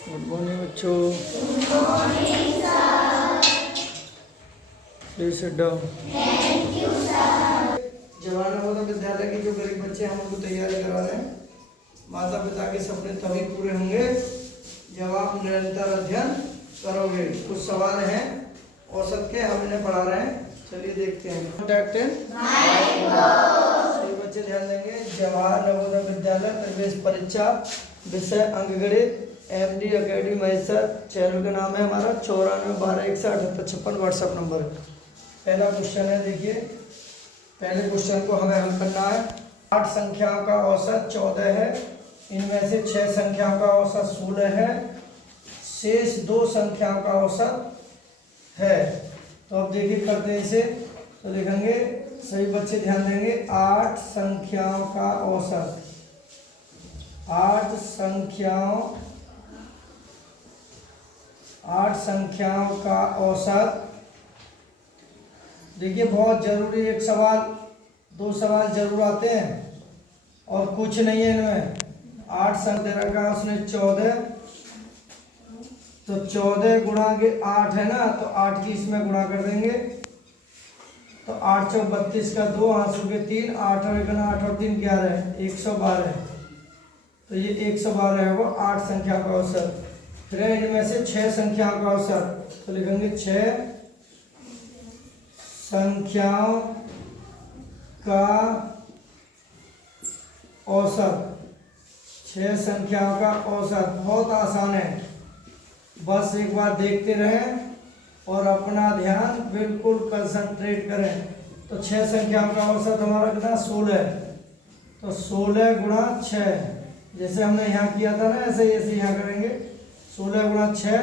Good morning बच्चों। Please sit down. जवान नवोदय विद्यालय के जो गरीब बच्चे हैं हम उनको तैयारी करा रहे हैं। माता पिता के सपने तभी पूरे होंगे जब आप निरंतर अध्ययन करोगे। कुछ सवाल हैं औसत के, हम इन्हें पढ़ा रहे हैं, चलिए देखते हैं। सभी बच्चे ध्यान देंगे। जवाहर नवोदय विद्यालय प्रवेश परीक्षा, विषय अंकगणित, MD अकेडमी महेश्वर, चैनल का नाम है हमारा 9412617856 व्हाट्सएप नंबर। पहला क्वेश्चन है, देखिए पहले क्वेश्चन को हमें हल करना है। 8 संख्याओं का औसत 14 है, इनमें से 6 संख्याओं का औसत 16 है, शेष 2 संख्याओं का औसत है। तो अब देखिए करते हैं इसे, तो लिखेंगे, सभी बच्चे ध्यान देंगे। 8 संख्याओं का औसत, 8 संख्याओं का औसत। देखिए बहुत जरूरी, एक सवाल 2 सवाल जरूर आते हैं और कुछ नहीं है इनमें। 8 संख्या दे रखा है उसने 14, तो 14 गुणा के 8 है ना, तो 8 की इसमें गुणा कर देंगे, तो 8 चौक 32 का 2, आंसू के 3, 8 और 1 8 और 3 11, 112। तो ये 112 है वो 8 संख्या का औसत। फिर इनमें से 6 संख्याओं का औसत, तो लिखेंगे 6 संख्याओं का औसत। 6 संख्याओं का औसत बहुत आसान है, बस एक बार देखते रहें और अपना ध्यान बिल्कुल कंसंट्रेट करें। तो 6 संख्याओं का औसत हमारा कितना 16, तो 16 गुणा 6, जैसे हमने यहाँ किया था ना, ऐसे ऐसे यहाँ करेंगे। 16 गुणा 6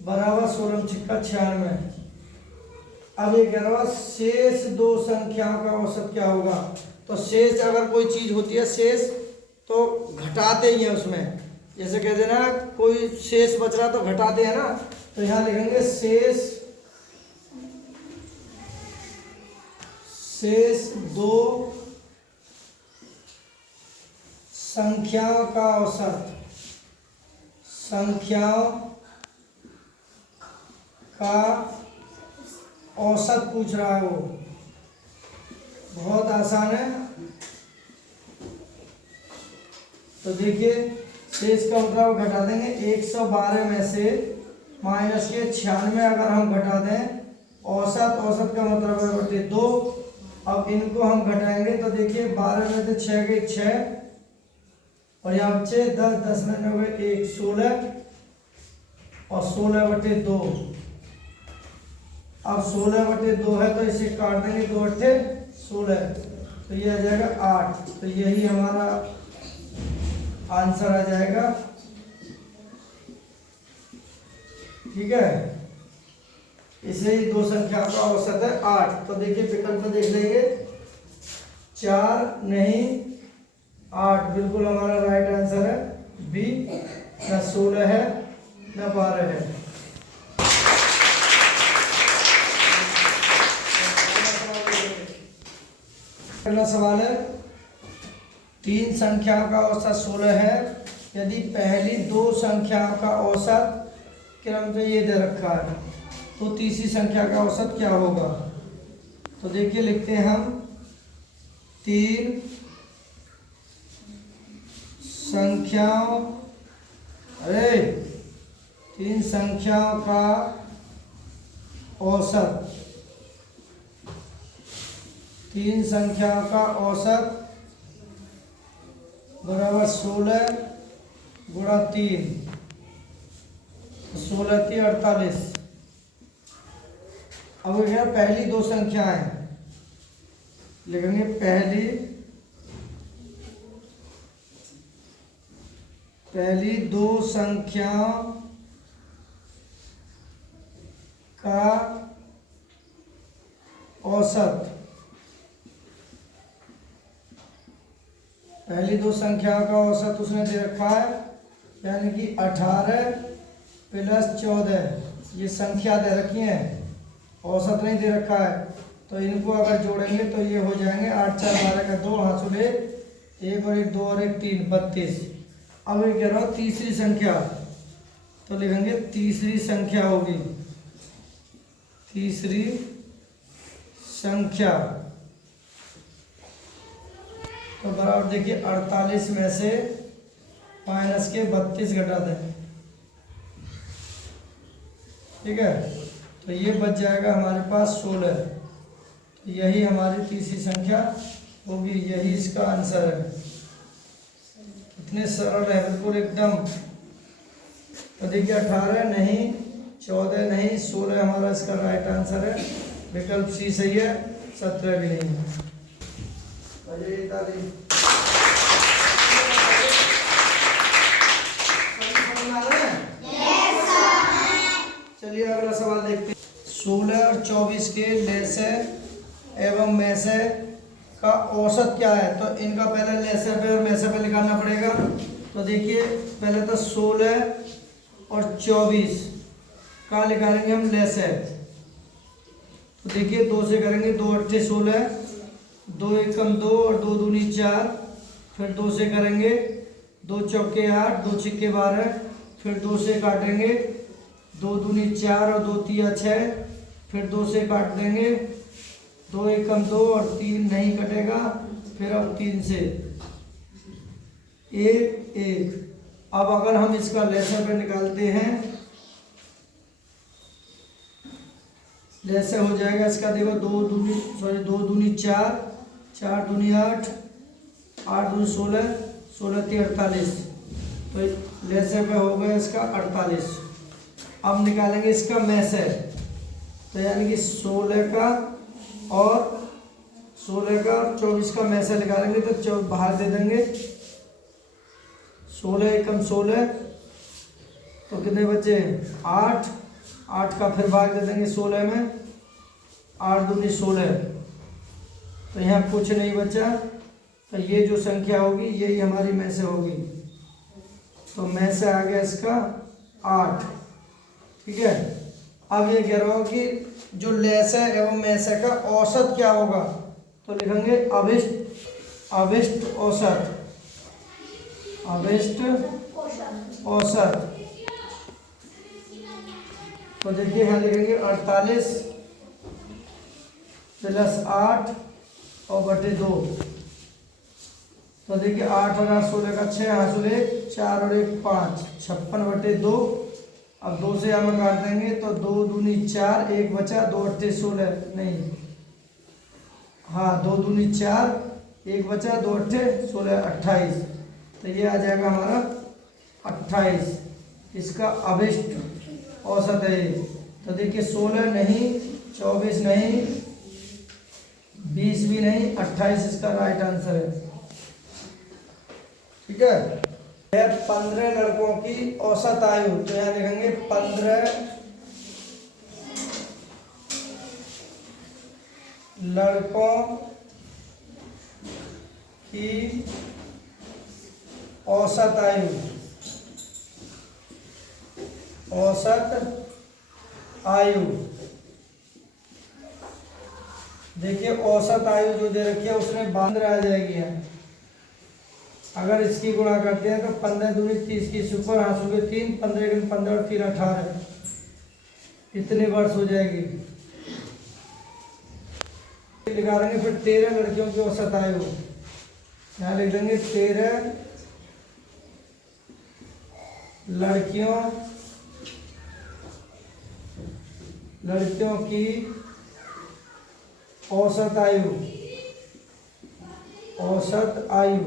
बराबर 16 छिक्का 96। अब ये कह रहा है शेष 2 संख्याओं का औसत क्या होगा। तो शेष अगर कोई चीज होती है शेष, तो घटाते ही है उसमें, जैसे कह देना कोई शेष बच रहा तो घटाते हैं ना, तो यहाँ लिखेंगे शेष 2 संख्याओं का औसत, संख्याओं का औसत पूछ रहा है वो। बहुत आसान है। तो देखिए शेष का मतलब घटा देंगे, 112 में से माइनस के 96 अगर हम घटा दें, औसत का मतलब है बटे 2। अब इनको हम घटाएंगे तो देखिए 12 में से 6 गए 6, और यहाँ बच्चे 10, 10 में हो गए 1, 16 और 16 बटे 2। अब 16 बटे 2 है तो इसे काट देंगे, 2 अट्ठे 16, तो ये आ जाएगा 8। तो यही हमारा आंसर आ जाएगा। ठीक है, इसे ही 2 संख्या का औसत है 8। तो देखिए विकल्प में देख लेंगे, 4 नहीं 8 बिल्कुल हमारा राइट आंसर है बी। न 16 है न 12 है। अगला सवाल है, 3 संख्याओं का औसत 16 है, यदि पहली 2 संख्याओं का औसत क्रम से ये दे रखा है, तो तीसरी संख्या का औसत क्या होगा। तो देखिए लिखते हैं हम, 3 संख्याओं का औसत, 3 संख्याओं का औसत बराबर 16 गुणा 3, 16 3 48। अब ये पहली 2 संख्याएं लिखेंगे, पहली 2 संख्याओं का औसत, पहली 2 संख्याओं का औसत उसने दे रखा है, यानी कि 18 प्लस 14, ये संख्या दे रखी है, औसत नहीं दे रखा है। तो इनको अगर जोड़ेंगे तो ये हो जाएंगे 8 4 12 का 2, हाथ ले 1 और 1 2 और 1 3 32। अब ये कह रहा हूँ तीसरी संख्या, तो लिखेंगे तीसरी संख्या होगी, तीसरी संख्या। तो बराबर देखिए 48 में से माइनस के 32 घटा दें, ठीक है। तो ये बच जाएगा हमारे पास 16। तो यही हमारी तीसरी संख्या होगी, यही इसका आंसर है। इतने सरल है बिल्कुल एकदम। तो देखिए 18 नहीं, 14 नहीं, 16 हमारा इसका राइट आंसर है। विकल्प सी सही है, 17 भी नहीं है। चलिए अगला सवाल देखते हैं। 16 और 24 के लैसे एवं मैसे का औसत क्या है? तो इनका पहले लैसे पे और मैसे पे निकालना पड़ेगा। तो देखिए पहले तो 16 और 24 का निकालेंगे हम लैसे। तो देखिए 2 से करेंगे, 2 8 16, 2 एकम 2 और 2 दूनी 4, फिर 2 से करेंगे, 2 चौके 8, 2 छिक्के 12, फिर 2 से काटेंगे, 2 दूनी 4 और 2 तिया 6, फिर 2 से काट देंगे, 2 एकम 2 और 3 नहीं कटेगा, फिर अब 3 से 1 1। अब अगर हम इसका लैसे पे निकालते हैं, जैसे हो जाएगा इसका, देखो 2 दूनी 4, 4 दूनी 8, 8 दूनी 16, 16 × 48। तो लैसे पे हो गया इसका 48। अब निकालेंगे इसका मैसे। तो यानी कि 16 का और 24 का मैसे निकालेंगे तो बाहर दे देंगे, 16 एकम 16, तो कितने बचे 8, 8 का फिर भाग दे देंगे 16 में, 8 दूनी 16, तो यहाँ कुछ नहीं बचा। तो ये जो संख्या होगी यही हमारी में से होगी। तो में से आ गया इसका 8, ठीक है। अब ये कह रहा हो कि जो लैसे एवं मैसे का औसत क्या होगा? तो लिखेंगे अभिष्ट औसत, अभिष्ट औसत। तो देखिए यहाँ लिखेंगे 48 प्लस 8 और बटे 2। तो देखिए 8 और 8 16 का 6, हासिल 1, 4 और 1 5, 56 बटे 2। अब 2 से हम काट देंगे तो 2 दूनी 4, 1 बचा, 2 8 16 नहीं, हाँ 2 दूनी 4, 1 बचा, 2 8 16 28। तो ये आ जाएगा हमारा 28, इसका अभिष्ट औसत है ये। तो देखिए 16 नहीं, 24 नहीं, 20 भी नहीं, 28 इसका राइट आंसर है, ठीक है। 15 लड़कों की औसत आयु, तो यहाँ लिखेंगे 15 लड़कों की औसत आयु, औसत आयु। देखिए औसत आयु जो दे रखी है उसमें 12 आ जाएगी है। अगर इसकी गुणा करते हैं तो 15 दूनी 30 की सुपर, हासिल के 3, 15 × 15 और 3 18, इतने वर्ष हो जाएगी। निकालेंगे फिर 13 लड़कियों की औसत आयु, यहाँ लिख देंगे 13 लड़कियों की औसत आयु, औसत आयु,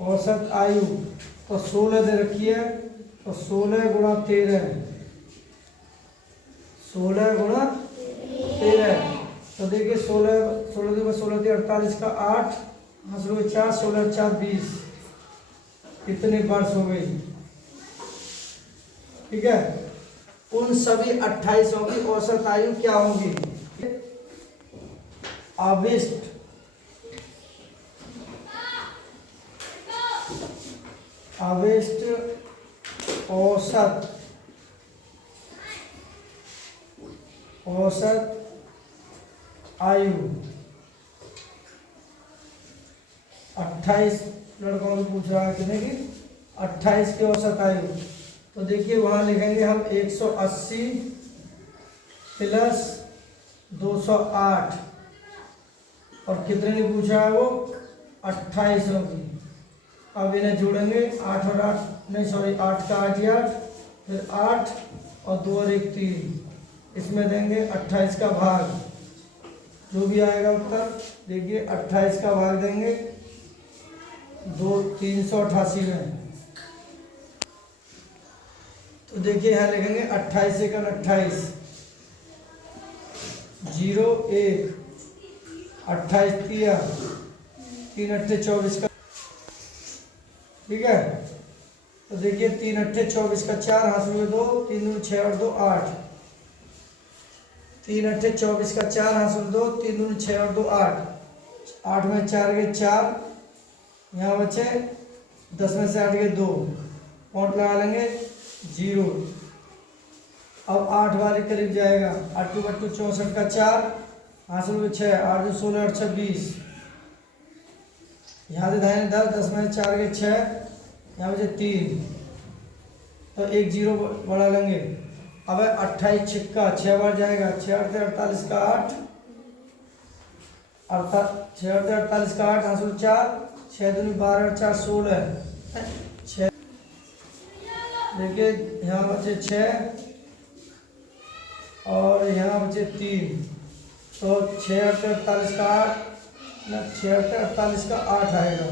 औसत आयु। तो 16 दे रखी है, तो 16 गुणा 13, 16 गुणा 13। तो देखिए 16 48 का 8, हासिल 4, 16 4 20, कितने वर्ष हो गई, ठीक है। उन सभी 28 की औसत आयु क्या होगी? अभिष्ट औसत, औसत आयु 28 लड़कों में पूछ रहा है कितने की, 28 की औसत आयु। तो देखिए वहाँ लिखेंगे हम 180 प्लस 208 और कितने ने पूछा है वो, 28 की। अब इन्हें जोड़ेंगे 8 और 8 नहीं सॉरी 8 का 8 8, फिर 8 और 2 और 1 3, इसमें देंगे 28 का भाग, जो भी आएगा उत्तर। देखिए 28 का भाग देंगे 388 में। तो देखिए यहाँ लिखेंगे 28 एकड़ 28 0 1 28 तिया 3 अट्ठे 24 का, ठीक है। तो देखिए 3 अट्ठे 24 का 4 हाथ में 2, 3 दूनी 6 और 2 8, 3 अट्ठे 24 का 4 हाथ में 2, 3 दूनी 6 और 2 8, 8 में 4 के 4, यहाँ बचे 10 में से 8 के 2, पॉइंट लगा लेंगे 0। अब 8 वाले करीब जाएगा, 8 बट्टू 64 का 4 हासिल में 6, 8 16 8 26, यहाँ से दाहिने 10, 10 में 4 के 6, यहाँ बचे 3, तो 1 0 बढ़ा लेंगे। अब 28 छिक्का 6 बार जाएगा, 6 8 48 का 8, 6 8 48 का 8 हासिल 4, 6 दूनी 12 और 4 16, 6 देखिए यहाँ बचे 6 और यहाँ बचे 3, तो 6 8 48 का 8 ना 6 8 48 का 8 आएगा,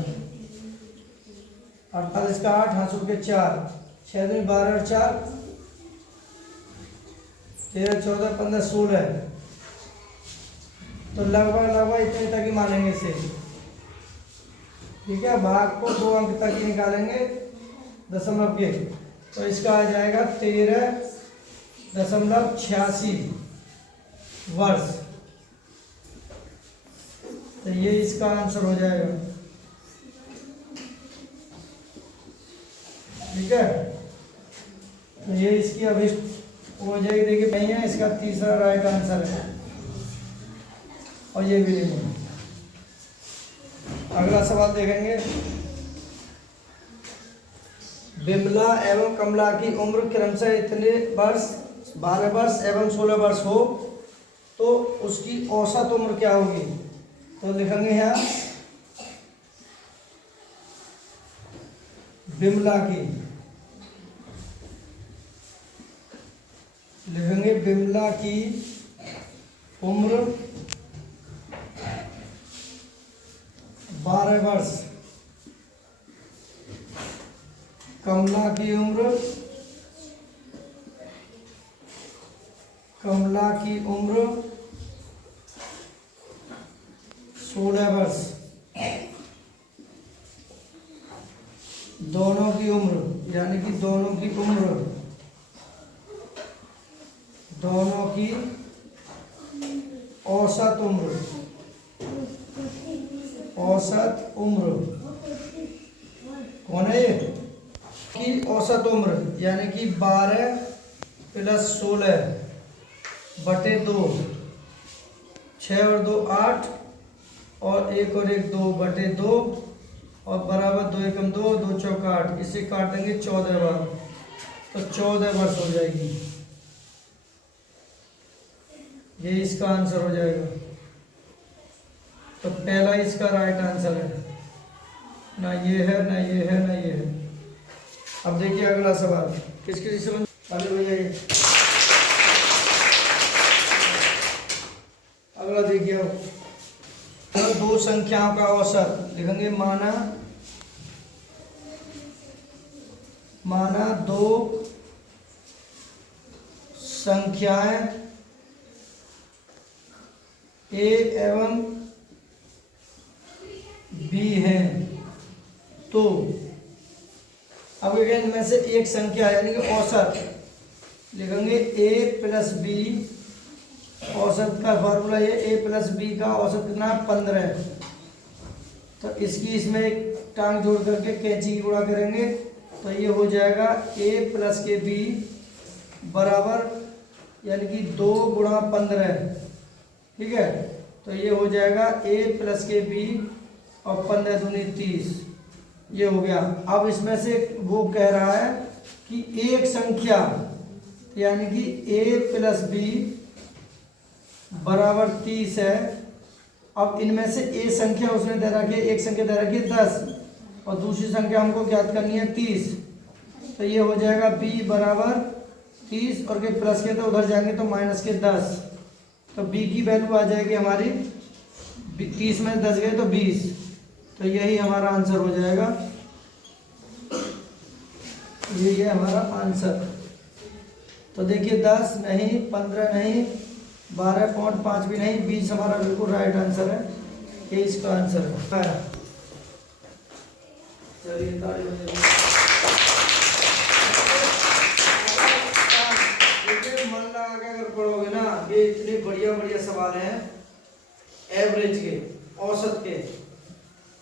48 का 8 हासिल के 4, 6 दूनी 12 और 4 13 14 15 16, तो लगभग इतने तक ही मानेंगे इसे, ठीक है। भाग को 2 अंक तक ही निकालेंगे दशमलव के, तो इसका आ जाएगा 13.86 वर्ष। तो ये इसका आंसर हो जाएगा, ठीक है। तो ये इसकी अभिष्ट हो जाएगी। देखिए नहीं है, इसका तीसरा राइट आंसर है और ये भी नहीं है। अगला सवाल देखेंगे, बिमला एवं कमला की उम्र क्रमशः इतने वर्ष 12 वर्ष एवं 16 वर्ष हो तो उसकी औसत उम्र क्या होगी। तो लिखेंगे यहाँ बिमला की, लिखेंगे बिमला की उम्र 12 वर्ष, कमला की उम्र 16 वर्ष। दोनों की उम्र यानी कि दोनों की औसत उम्र कौन है ये, की औसत उम्र यानी कि 12 प्लस 16 बटे 2, 6 और 2 8 और 1 और 1 2 बटे 2 और बराबर 2 एकम 2, 2 चौक 8, इसे काट देंगे 14 बार, तो 14 वर्ष हो जाएगी। ये इसका आंसर हो जाएगा। तो पहला इसका राइट आंसर है, ना ये है ना ये है ना ये है। अब देखिए अगला सवाल, किसकी समझ पहले हो जाइए। अगला देखिए, अब दो संख्याओं का औसत लिखेंगे, माना दो संख्याएं ए एवं बी हैं, तो अब इनमें से एक संख्या यानी कि औसत लिखेंगे ए प्लस बी, औसत का फॉर्मूला ये ए प्लस बी का औसत कितना 15। तो इसकी इसमें एक टांग जोड़ करके कैंची की गुणा करेंगे तो ये हो जाएगा ए प्लस के बी बराबर यानी कि 2 गुणा 15, ठीक है। तो ये हो जाएगा ए प्लस के बी और 15 दूनी 30, ये हो गया। अब इसमें से वो कह रहा है कि एक संख्या यानी कि a + b बराबर 30 है। अब इनमें से a संख्या उसने दे रखी है, एक संख्या दे रखी है 10 और दूसरी संख्या हमको ज्ञात करनी है 30। तो ये हो जाएगा b बराबर 30 और के प्लस के तो उधर जाएंगे तो माइनस के 10। तो b की वैल्यू आ जाएगी हमारी 30 में 10 गए तो 20। तो यही हमारा आंसर हो जाएगा, ये हमारा आंसर। तो देखिए 10 नहीं, 15 नहीं, 12.5 भी नहीं, 20 हमारा बिल्कुल राइट आंसर है, ये इसका आंसर है। चलिए ताली बजाइए। मन लगा के अगर पढ़ोगे ना, ये इतने बढ़िया बढ़िया सवाल हैं, एवरेज के, औसत के,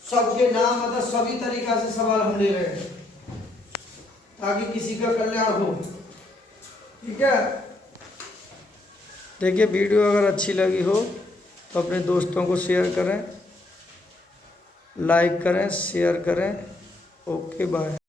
सबके नाम मतलब सभी तरीका से सवाल हम ले रहे हैं ताकि किसी का कल्याण हो। ठीक है। देखिए वीडियो अगर अच्छी लगी हो तो अपने दोस्तों को शेयर करें, लाइक करें, शेयर करें। Okay bye.